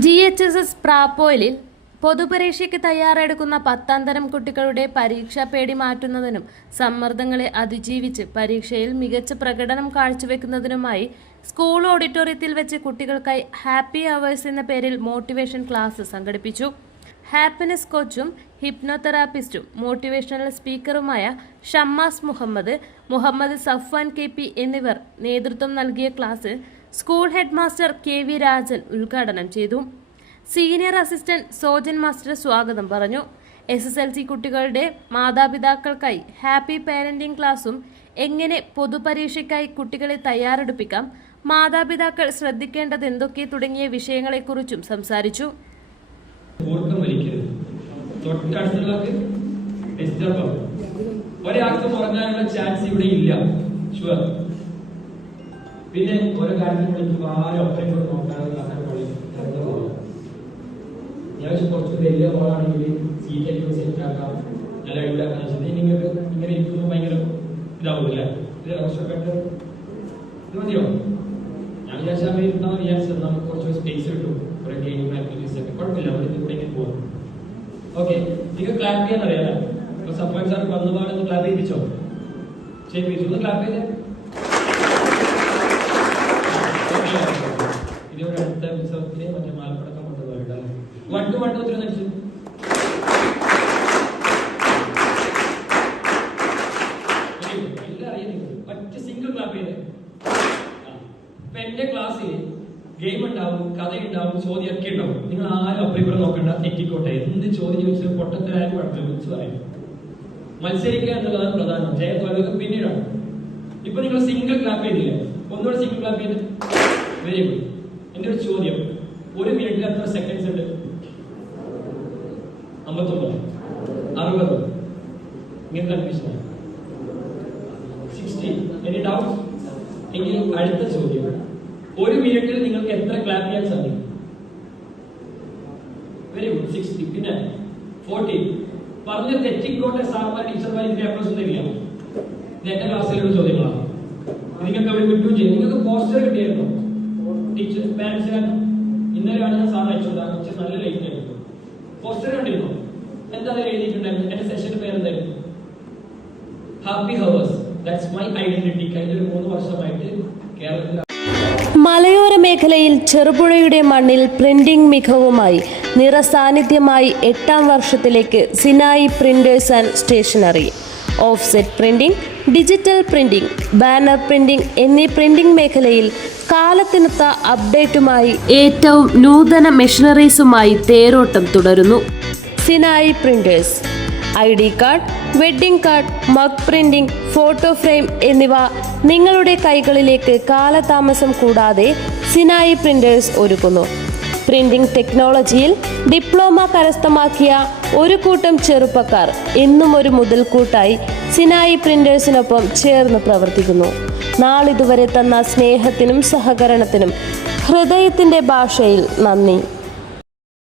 GHSS പ്രാപ്പോയിലിൽ പൊതുപരീക്ഷയ്ക്ക് തയ്യാറെടുക്കുന്ന 10ാം തരം കുട്ടികളുടെ പരീക്ഷാ പേടി മാറ്റുന്നതിനും സമ്മർദ്ദങ്ങളെ അതിജീവിച്ച് പരീക്ഷയിൽ മികച്ച പ്രകടനം കാഴ്ചവെക്കുന്നതിനുമായി സ്കൂൾ ഓഡിറ്റോറിയത്തിൽ വെച്ച് കുട്ടികൾക്കായി ഹാപ്പി അവേഴ്സ് എന്ന പേരിൽ മോട്ടിവേഷൻ ക്ലാസ് സംഘടിപ്പിച്ചു. ഹാപ്പിനെസ് കോച്ചും ഹിപ്നോതെറാപ്പിസ്റ്റും മോട്ടിവേഷണൽ സ്പീക്കറുമായ ഷമ്മാസ് മുഹമ്മദ് സഫ്വാൻ KP എന്നിവർ നേതൃത്വം നൽകിയ class school head master KV Rajan ഉദ്ഘാടനം ചെയ്തു. സീനിയർ അസിസ്റ്റന്റ് സോജൻ മാസ്റ്റർ സ്വാഗതം പറഞ്ഞു. SSLC കുട്ടികളുടെ മാതാപിതാക്കൾക്കായി ഹാപ്പി പാരന്റിംഗ് ക്ലാസും എങ്ങനെ പൊതുപരീക്ഷയ്ക്കായി കുട്ടികളെ തയ്യാറെടുപ്പിക്കാം, മാതാപിതാക്കൾ ശ്രദ്ധിക്കേണ്ടത് എന്തൊക്കെ തുടങ്ങിയ വിഷയങ്ങളെക്കുറിച്ചും സംസാരിച്ചു. പിന്നെ ഓരോ കാര്യത്തിൽ ആരും നോക്കാതെ ഞാൻ കുറച്ച് വലിയ മോളാണെങ്കിൽ സീറ്റ് സെറ്റ് ആക്കാം, നല്ല അടിപൊളിയാക്കാൻ നിങ്ങൾക്ക് ഇങ്ങനെ ഇരിക്കുമ്പോൾ ഭയങ്കര ഇതാവൂല്ലേ, ഇത് കഷ്ടപ്പെട്ട് ഇത് മതിയോ? ഞാൻ വിചാരിച്ചാൽ നമുക്ക് കുറച്ച് സ്പേസ് കിട്ടും, കുറെ ഗെയിം ആക്ടിവിറ്റീസ് ഒക്കെ കുഴപ്പമില്ല, അവിടെ ഇവിടെ ഇങ്ങനെ പോകും. ഓക്കെ, നിങ്ങൾ ക്ലാപ്പ് ചെയ്യാൻ അറിയാലോ. ഇപ്പൊ സഫ്വാൻ സാർ വന്നപാടൊന്ന് ക്ലാപ്പ് ചെയ്യിപ്പിച്ചോ? ചെയ്യിപ്പിച്ചു, ഒന്ന് ക്ലാപ്പ് ചെയ്തേ. ഇതിവിടെ അടുത്ത ഉത്സവത്തിന് മറ്റേ മാലപ്പടക്കം കൊണ്ടുപോയിട്ടോ. 1 to 1 3 നടിച്ചു. എല്ലാം അറിയുന്നു, ഒറ്റ സിംഗിൾ ക്ലാപ്പ് ചെയ്തേ. ഇപ്പൊ എന്റെ ക്ലാസ്സിൽ ഗെയിം ഉണ്ടാവും, കഥയുണ്ടാവും, ചോദ്യമൊക്കെ ഉണ്ടാവും. നിങ്ങൾ ആരും അപ്പുറം നോക്കണ്ട, തെറ്റിക്കോട്ടെ. എന്ത് ചോദ്യം ചോദിച്ചാൽ പൊട്ടത്തിലായാലും കുഴപ്പമില്ല, വിളിച്ചു പറയും. മത്സരിക്കുക എന്നുള്ളതാണ് പ്രധാനം, ജയത്തോലൊക്കെ പിന്നീടാണ്. ഇപ്പൊ നിങ്ങൾ സിംഗിൾ ക്ലാപ്പ് ചെയ്തില്ലേ, ഒന്നുകൂടെ സിംഗിൾ ക്ലാപ്പ് ചെയ്ത്. Very good. എന്റെ ഒരു ചോദ്യം, 1 മിനിറ്റിൽ എത്ര സെക്കൻഡ്സ് ഉണ്ട്? 59, 60. ഇങ്ങനെ കൺഫ്യൂഷൻ 60. Any doubt? എങ്കിൽ അടുത്ത ചോദ്യം, 1 മിനിറ്റിൽ നിങ്ങൾക്ക് എത്ര ക്ലാപ്പ് ചെയ്യാൻ സാധിക്കും? Very good, 60. പിന്നെ 40. പറഞ്ഞ തെറ്റിക്കോട്ടെ സാർമാർ ടീച്ചർമാർ ഇതിന്റെ അപ്രോച്ച് തരില്ല. ഇത് എന്റെ ക്ലാസ്സിലുള്ള ചോദ്യങ്ങളാണ്. നിങ്ങൾക്ക് അവിടെ കിട്ടുകയും ചെയ്യും. നിങ്ങൾക്ക് പോസ്റ്റർ കിട്ടിയായിരുന്നു ടീച്ചർ പാരന്റ്സ്? ഇന്നലെയാണ് ഞാൻ സാർ അയച്ചത്, നല്ല ലേറ്റ് ആയിരുന്നു. പോസ്റ്റർ കണ്ടിരുന്നു? എന്താ എഴുതിയിട്ടുണ്ടായിരുന്നു? എന്റെ സെഷന്റെ പേരെന്തായിരുന്നു? Happy hours. That's my identity. കഴിഞ്ഞ 3 വർഷമായിട്ട് കേരളത്തിൽ മലയോര മേഖലയിൽ ചെറുപുഴയുടെ മണ്ണിൽ പ്രിന്റിംഗ് മികവുമായി നിറസാന്നിധ്യമായി 8ാം വർഷത്തിലേക്ക് Sinai printers and stationery. Offset printing, digital printing, banner printing എന്നീ പ്രിന്റിംഗ് മേഖലയിൽ കാലത്തിനൊത്ത അപ്ഡേറ്റുമായി ഏറ്റവും നൂതന മെഷീനറീസുമായി തേരോട്ടം തുടരുന്നു. Sinai printers ID card, wedding card, mug printing, photo frame എന്നിവ നിങ്ങളുടെ കൈകളിലേക്ക് കാലതാമസം കൂടാതെ സിനായി പ്രിന്റേഴ്സ് ഒരുക്കുന്നു. പ്രിന്റിംഗ് ടെക്നോളജിയിൽ ഡിപ്ലോമ കരസ്ഥമാക്കിയ ഒരു കൂട്ടം ചെറുപ്പക്കാർ എന്നും ഒരു മുതൽക്കൂട്ടായി സിനായി പ്രിന്റേഴ്സിനൊപ്പം ചേർന്ന് പ്രവർത്തിക്കുന്നു. നാളിതുവരെ തന്ന സ്നേഹത്തിനും സഹകരണത്തിനും ഹൃദയത്തിന്റെ ഭാഷയിൽ നന്ദി.